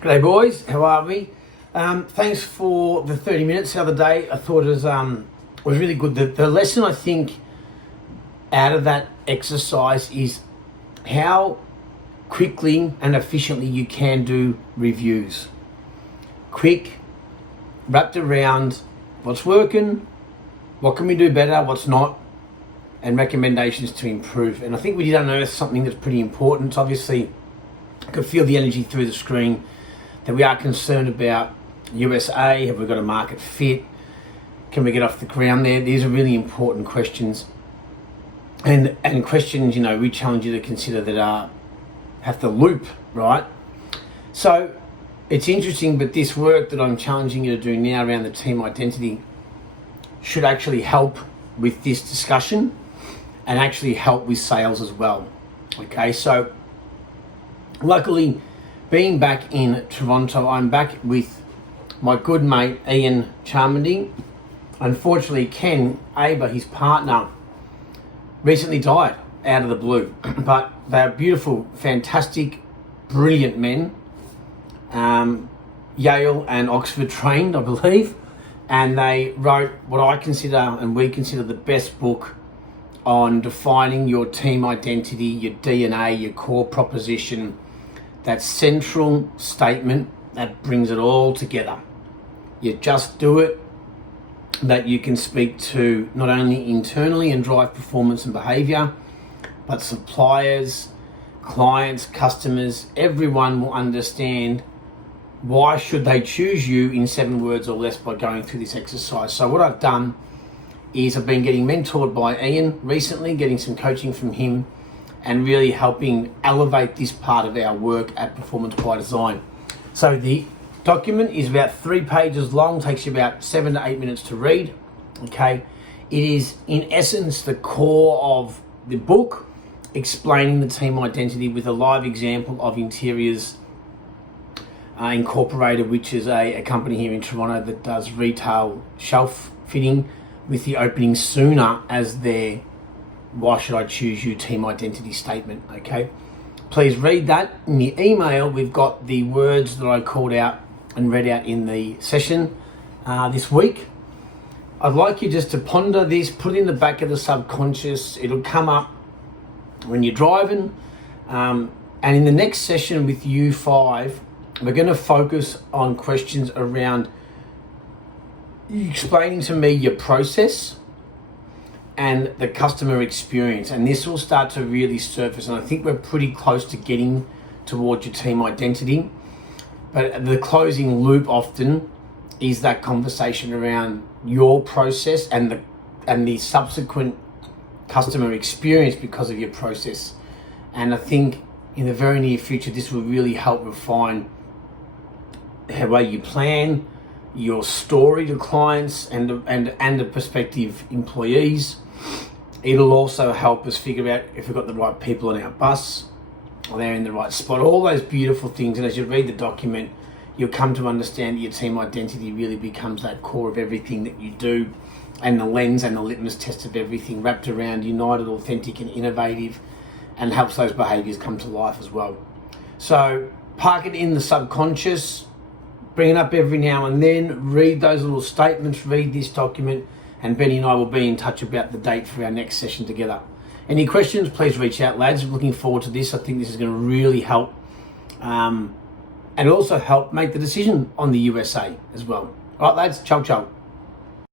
G'day boys, how are we? Thanks for the 30 minutes the other day. I thought it was really good. The lesson I think out of that exercise is how quickly and efficiently you can do reviews. Quick, wrapped around what's working, what can we do better, what's not, and recommendations to improve. And I think we did unearth something that's pretty important. Obviously, I could feel the energy through the screen that we are concerned about USA. Have we got a market fit? Can we get off the ground there? These are really important questions. And questions, we challenge you to consider that have to loop, right? So it's interesting, but this work that I'm challenging you to do now around the team identity should actually help with this discussion and actually help with sales as well. Okay, so luckily, being back in Toronto, I'm back with my good mate, Ian Charmandy. Unfortunately, Ken Aber, his partner, recently died out of the blue. But they're beautiful, fantastic, brilliant men. Yale and Oxford trained, I believe. And they wrote what I consider and we consider the best book on defining your team identity, your DNA, your core proposition, that central statement that brings it all together. You just do it, that you can speak to not only internally and drive performance and behavior, but suppliers, clients, customers, everyone will understand why should they choose you in 7 words or less by going through this exercise. So what I've done is I've been getting mentored by Ian recently, getting some coaching from him, and really helping elevate this part of our work at Performance by Design. So the document is about 3 pages long, takes you about 7 to 8 minutes to read. Okay, it is in essence the core of the book, explaining the team identity with a live example of Interiors Incorporated, which is a company here in Toronto that does retail shelf fitting, with the opening sooner as their "Why should I choose you" team identity statement. Okay, please read that. In the email, we've got the words that I called out and read out in the session this week. I'd like you just to ponder this, put it in the back of the subconscious. It'll come up when you're driving. And in the next session with you 5, we're going to focus on questions around explaining to me your process and the customer experience, and this will start to really surface, and I think we're pretty close to getting towards your team identity. But the closing loop often is that conversation around your process and the subsequent customer experience because of your process. And I think in the very near future this will really help refine the way you plan your story to clients and the prospective employees. It'll also help us figure out if we've got the right people on our bus, or they're in the right spot, all those beautiful things. And as you read the document, you'll come to understand that your team identity really becomes that core of everything that you do, and the lens and the litmus test of everything, wrapped around united, authentic and innovative, and helps those behaviors come to life as well. So park it in the subconscious, bring it up every now and then, read those little statements, read this document, and Benny and I will be in touch about the date for our next session together. Any questions, please reach out, lads. Looking forward to this. I think this is going to really help and also help make the decision on the USA as well. All right, lads, ciao, ciao.